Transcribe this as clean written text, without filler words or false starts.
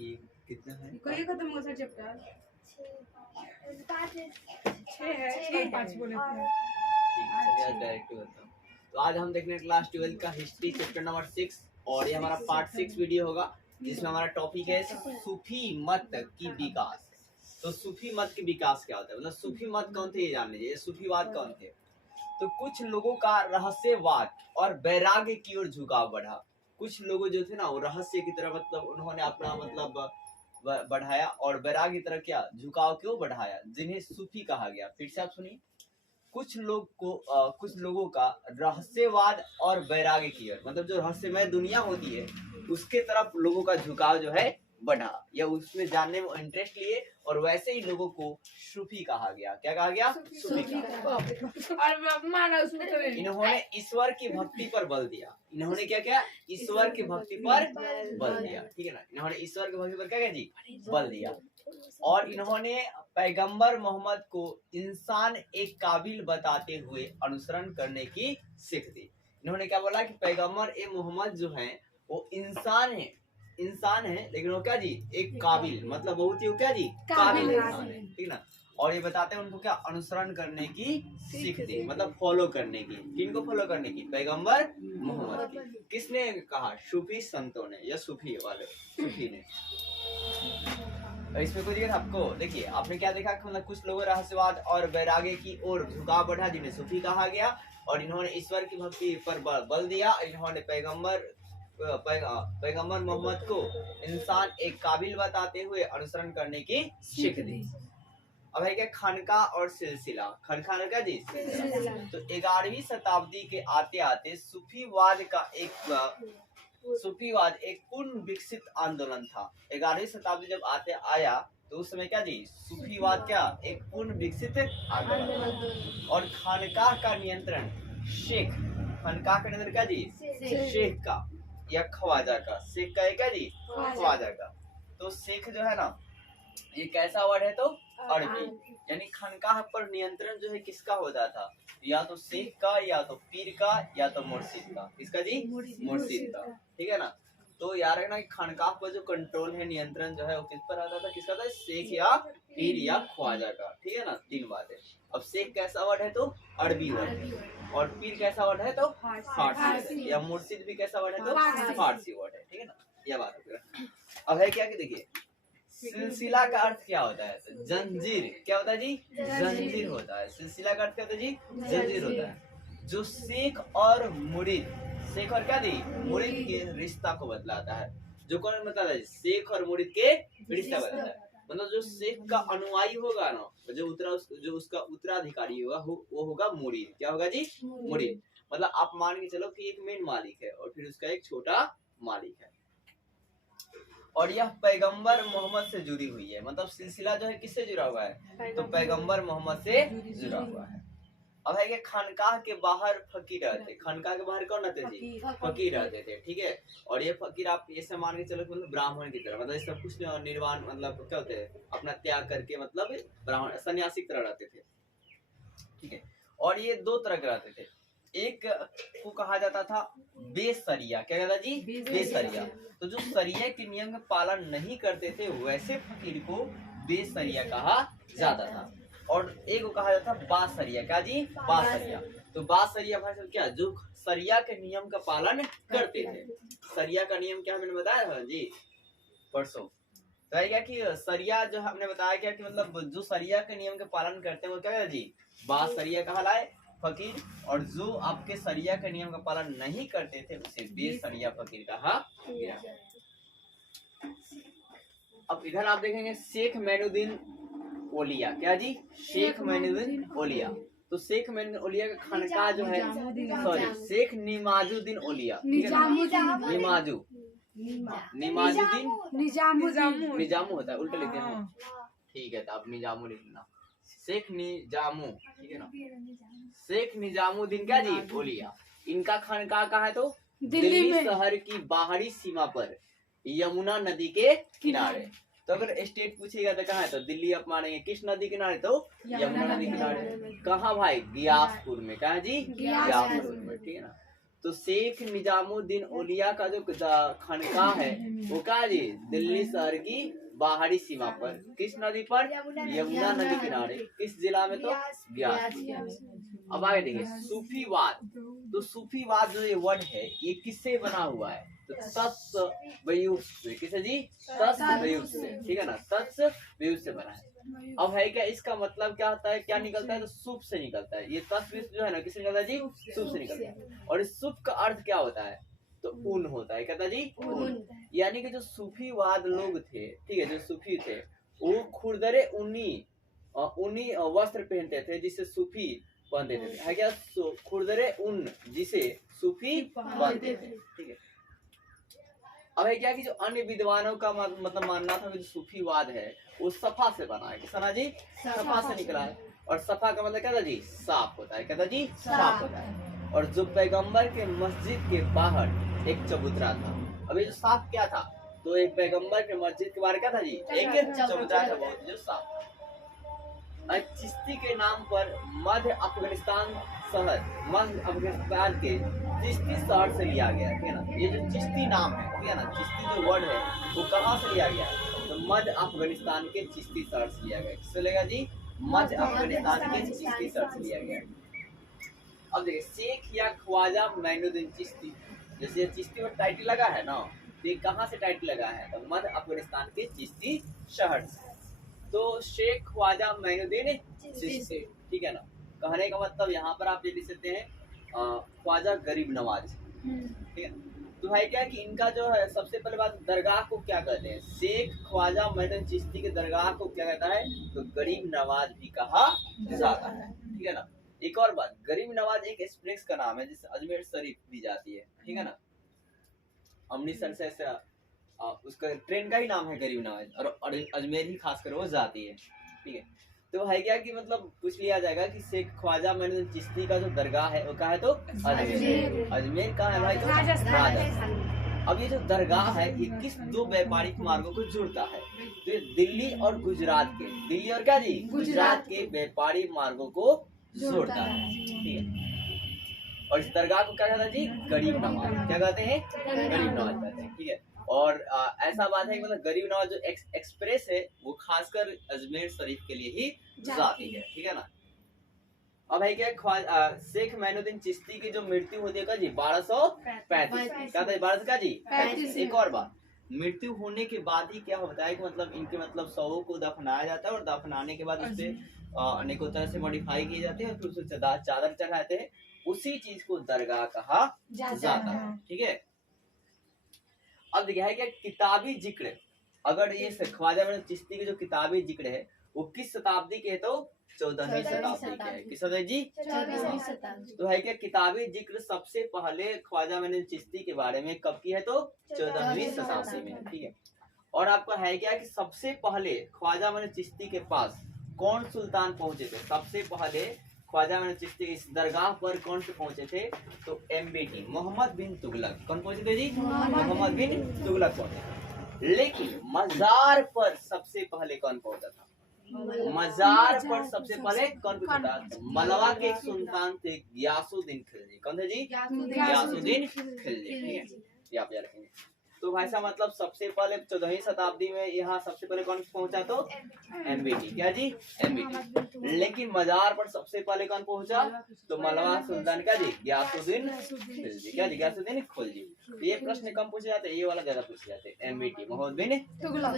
ये कितना है? कोई खत्म हो सा चैप्टर 6 है 6 5 बोले थे। ठीक है, चलिए आज डायरेक्ट बताता हूँ। तो आज हम देखने क्लास 12 का हिस्ट्री चैप्टर नंबर 6 और ये हमारा पार्ट 6 वीडियो होगा जिसमें हमारा टॉपिक है सूफी मत की विकास। तो सूफी मत की विकास क्या होता है, मतलब सूफी मत कौन थे ये जान लीजिए। सूफीवाद कौन थे? तो कुछ लोगों का रहस्यवाद और वैराग्य की ओर झुकाव बढ़ा। कुछ लोग जो थे ना वो रहस्य की तरफ मतलब उन्होंने अपना मतलब बढ़ाया और वैराग्य की तरफ क्या झुकाव क्यों बढ़ाया, जिन्हें सूफी कहा गया। फिर से आप सुनिए, कुछ लोगों का रहस्यवाद और वैराग्य की ओर मतलब जो रहस्यमय दुनिया होती है उसके तरफ लोगों का झुकाव जो है बढ़ा या उसमें जानने में इंटरेस्ट लिए और वैसे ही लोगों को सूफी कहा गया। क्या कहा गया? सूफी कहा। इन्होंने ईश्वर की भक्ति पर बल दिया। इन्होंने क्या किया? ईश्वर की भक्ति पर बल दिया। ठीक है ना, इन्होंने ईश्वर की भक्ति पर क्या किया जी? बल दिया। और इन्होंने पैगंबर मोहम्मद को इंसान एक काबिल बताते हुए अनुसरण करने की सीख दी। इन्होंने क्या बोला कि पैगंबर ए मोहम्मद जो है वो इंसान है लेकिन वो क्या जी? एक काबिल, मतलब बहुत ही वो क्या जी? काबिल इंसान है। ठीक ना। और ये बताते हैं उनको क्या? अनुसरण करने की सीख दी, मतलब फॉलो करने की। किनको फॉलो करने की? पैगंबर मोहम्मद की। किसने कहा? सूफी संतों ने या सूफी वाले सूफी ने। इसमें कोई दिक्कत आपको? देखिए आपने क्या देखा कि मतलब कुछ लोगों रहस्यवाद और वैराग्य की ओर झुकाव बढ़ा जिन्हें सूफी कहा गया और इन्होंने ईश्वर की भक्ति पर बल दिया। इन्होंने पैगंबर मोहम्मद को इंसान एक काबिल बताते हुए अनुसरण करने की सीख दी। अब है क्या? खानका और सिलसिला। खानका क्या जी? तो 11वीं शताब्दी के आते आते सूफीवाद एक पूर्ण विकसित आंदोलन था। 11वीं शताब्दी जब आया तो उस समय क्या जी? सूफीवाद क्या? एक पूर्ण विकसित आंदोलन। और खानकाह का नियंत्रण खानकाह का नियंत्रण क्या जी? शेख का या ख्वाजा का। शेख का है क्या जी? ख्वाजा का। तो शेख जो है ना ये कैसा वर्ड है? तो अरबी। यानी खानकाह पर नियंत्रण जो है किसका होता था? या तो शेख का या तो पीर का या तो मुर्शिद का। किसका जी? मुर्शिद का। ठीक है ना। तो याद रखना कि खानकाह पर जो कंट्रोल है, नियंत्रण जो है वो किस पर आता था? किसका था? शेख या पीर या ख्वाजा का। ठीक है ना, तीन बातें। अब शेख कैसा वर्ड है? तो अरबी वर्ड है। और पीर कैसा वर्ड है? तो फारसी। या मुर्शिद भी कैसा वर्ड है? तो फारसी वर्ड है। ठीक है ना, यह बात है। अब है क्या कि देखिए सिलसिला का अर्थ क्या होता है? जंजीर। क्या होता है जी? जंजीर होता है। सिलसिला का अर्थ क्या होता है जी? जंजीर होता है। जो शेख और मुरीद, शेख और क्या जी? मुरीद के रिश्ता को बतलाता है। जो कौन बताता है? शेख और मुरीद के रिश्ता बताता है। मतलब जो शेख का अनुयायी होगा ना, जो उसका उत्तराधिकारी होगा वो होगा मुरीद। क्या होगा जी? मुरीद। मतलब आप मान के चलो कि एक मेन मालिक है और फिर उसका एक छोटा मालिक है और यह पैगंबर मोहम्मद से जुड़ी हुई है। मतलब सिलसिला जो है किससे जुड़ा हुआ है? तो पैगंबर मोहम्मद से जुड़ा हुआ है। अब है कि खानकाह के बाहर फकीर रहते। खानकाह के बाहर कौन रहते जी? फकीर रहते थे। ठीक है। और ये फकीर आप ऐसे मान के चलो मतलब ब्राह्मण की तरह, मतलब सब कुछ निर्वाण मतलब क्या होते हैं अपना त्याग करके मतलब ब्राह्मण सन्यासी की तरह रहते थे। ठीक है। और ये दो तरह के रहते थे। एक को कहा जाता था बेसरिया। क्या कहता जी? बेसरिया। तो जो सरिया के नियम का पालन नहीं करते थे वैसे फकीर को बेसरिया कहा जाता था। और एक को कहा जाता था बासरिया। क्या जी? बासरिया। तो बासरिया भाई क्या? जो सरिया के नियम का पालन करते थे। सरिया का नियम क्या मैंने बताया था जी परसों। तो है क्या कि सरिया जो हमने बताया क्या कि मतलब जो सरिया के नियम के पालन करते हैं वो क्या है जी? बासरिया कहलाए फकीर। और जो आपके सरिया के नियम का पालन नहीं करते थे उसे बेसरिया फकीर कहा गया। अब इधर आप देखेंगे शेख मैनुद्दीन ओलिया। क्या जी? शेख मैनुद्दीन ओलिया। तो शेख मैनुद्दीन ओलिया का खानका जो है शेख निमाजुद्दीन ओलिया। निजामू होता है, उल्टा लिख दिया। ठीक है, तो आप निजामू लिखना। शेख निजामू। ठीक है ना। शेख निजामुद्दीन क्या जी? ओलिया। इनका खानका कहाँ है? तो दिल्ली शहर की बाहरी सीमा पर यमुना नदी के किनारे। तो अगर स्टेट पूछेगा तो कहाँ है? तो दिल्ली आप मानेंगे। किस नदी किनारे? तो यमुना नदी किनारे। कहाँ भाई? गियासपुर में। कहाँ जी? गियासपुर में। ठीक है ना। तो शेख निजामुद्दीन औलिया का जो खानकाह है वो क्या जी, दिल्ली शहर की बाहरी सीमा पर, किस नदी पर, यमुना नदी किनारे, किस जिला में, तो ब्यास। अब आगे देखिए सूफीवाद। तो सूफीवाद जो ये वर्ड है ये किससे बना हुआ है, तो तत्सवयुग से। किसे जी, तत्सवयुग से, ठीक है ना, तत्सवयुग से बना है। अब है क्या, इसका मतलब क्या होता है, क्या निकलता है, तो सुप से निकलता है। ये तत्सवयुग जो है ना, किससे निकलता है जी, सुप से निकलता है। और इस सुप का अर्थ क्या होता है, तो ऊन होता है। कहता जी ऊन। यानी कि जो सूफीवाद लोग थे, ठीक है, जो सूफी थे वो खुरदरे ऊनी वस्त्र पहनते थे जिसे सूफी पहनते थे, है क्या, खुरदरे ऊन जिसे सूफी पहनते थे, ठीक है। अब है क्या कि जो अन्य विद्वानों का मतलब मानना था कि जो सूफीवाद है वो सफा से बना है। किसना जी, सफा से निकला है। और सफा का मतलब क्या था जी, साफ होता है। कहता जी साफ होता है। और जो पैगंबर के मस्जिद के बाहर एक चबूतरा था। अब ये जो साफ क्या था, तो एक पैगंबर के मस्जिद के बाहर क्या था जी, एक चबूतरा था, बहुत जो साफ। चिश्ती के नाम पर मध्य अफगानिस्तान के चिश्ती शहर से लिया गया है ना। ये जो चिश्ती नाम है, ठीक है ना, चिश्ती जो वर्ड है वो कहाँ से लिया गया है, तो मध्य अफगानिस्तान के चिश्ती शहर से लिया गया है। किससे लेगा जी, मध्य अफगानिस्तान के चिश्ती शहर से लिया गया है। अब देखिए शेख या ख्वाजा मोइनुद्दीन चिश्ती, जैसे चिश्ती पर टाइटल लगा है ना, तो ये कहाँ से टाइटल लगा है, तो मध्य अफगानिस्तान के चिश्ती शहर से। तो शेख ख्वाजा मोइनुद्दीन चिश्ती, ठीक है ना। कहने का मतलब यहाँ पर आप ये लिख सकते हैं ख्वाजा गरीब नवाज, ठीक है। तो है क्या कि इनका जो है सबसे पहले बात, दरगाह को क्या कहते हैं, शेख ख्वाजा मोइनुद्दीन चिश्ती के दरगाह को क्या कहता है, तो गरीब नवाज भी कहा जाता है, ठीक है ना। एक और बात, गरीब नवाज एक एक्सप्रेस का नाम है जिससे अजमेर शरीफ दी जाती है, ठीक है ना। अमृतसर से उसका ट्रेन का ही नाम है गरीब नवाज, और अजमेर ही खासकर वो जाती है, ठीक है। तो है क्या कि मतलब पूछ लिया जाएगा कि शेख ख्वाजा मोइनुद्दीन चिश्ती का जो दरगाह है वो कहाँ है, तो अजमेर। अजमेर कहाँ है भाई, तो राजस्थान। अब ये जो दरगाह है ये किस दो व्यापारिक मार्गों को जोड़ता है, तो ये दिल्ली और गुजरात के, दिल्ली और क्या जी, गुजरात के व्यापारिक मार्गों को जोड़ता है, ठीक है। और इस दरगाह को क्या कहते हैं जी, गरीब नवाज। क्या कहते हैं, गरीब नवाज कहते हैं, ठीक है। और ऐसा बात है कि मतलब गरीब नवाज जो एक्सप्रेस है वो खासकर अजमेर शरीफ के लिए ही जाती है, ठीक है ना। अब है क्या, शेख मोइनुद्दीन चिश्ती की जो मृत्यु होती है जी 1235, क्या था 1200 का जी 35। एक और बात, मृत्यु होने के बाद ही क्या होता है कि मतलब इनके मतलब शवों को दफनाया जाता है, और दफनाने के बाद उससे अनेकों तरह से मॉडिफाई किए जाते हैं, फिर उससे चादर चढ़ाते हैं, उसी चीज को दरगाह कहा जाता है, ठीक है। अब देखिए है क्या, किताबी जिक्र, अगर ये ख्वाजा मोइनुद्दीन चिश्ती के जो किताबी जिक्र है वो किस शताब्दी के है, तो 14वीं शताब्दी के है। किस शताब्दी जी, 14वीं शताब्दी। तो है क्या, किताबी जिक्र सबसे पहले ख्वाजा मोइनुद्दीन चिश्ती के बारे में कब की है, तो 14वीं शताब्दी में, ठीक है। और आपका है क्या कि सबसे पहले ख्वाजा मोइनुद्दीन चिश्ती के पास कौन सुल्तान पहुंचे थे, सबसे पहले ख्वाजा मोइनुद्दीन चिश्ती इस दरगाह पर कौन से पहुंचे थे, तो MBT मोहम्मद बिन तुगलक। कौन पहुंचे थे जी, मोहम्मद बिन तुगलक पहुंचे। लेकिन मजार पर सबसे पहले कौन पहुंचा था, मजार पर सबसे पहले कौन पहुंचा था, मलवा के एक सुल्तान थे गियासुद्दीन खिलजी। कौन थे जी, गियासुद्दीन खिलजी, ठीक है, ये आप याद रखेंगे। तो भाई साहब मतलब सबसे पहले 14वीं शताब्दी में यहाँ सबसे पहले कौन पहुंचा, तो MBT। क्या जी, MBT। लेकिन मजार पर सबसे पहले कौन पहुंचा, तो मलवा सुल्तान का जी गियासुद्दीन खिलजी। क्या जी, गियासुद्दीन खिलजी। ये प्रश्न कम पूछे जाते हैं, ये वाला ज्यादा पूछे जाते हैं, MBT मोहम्मद बिन तुगलक।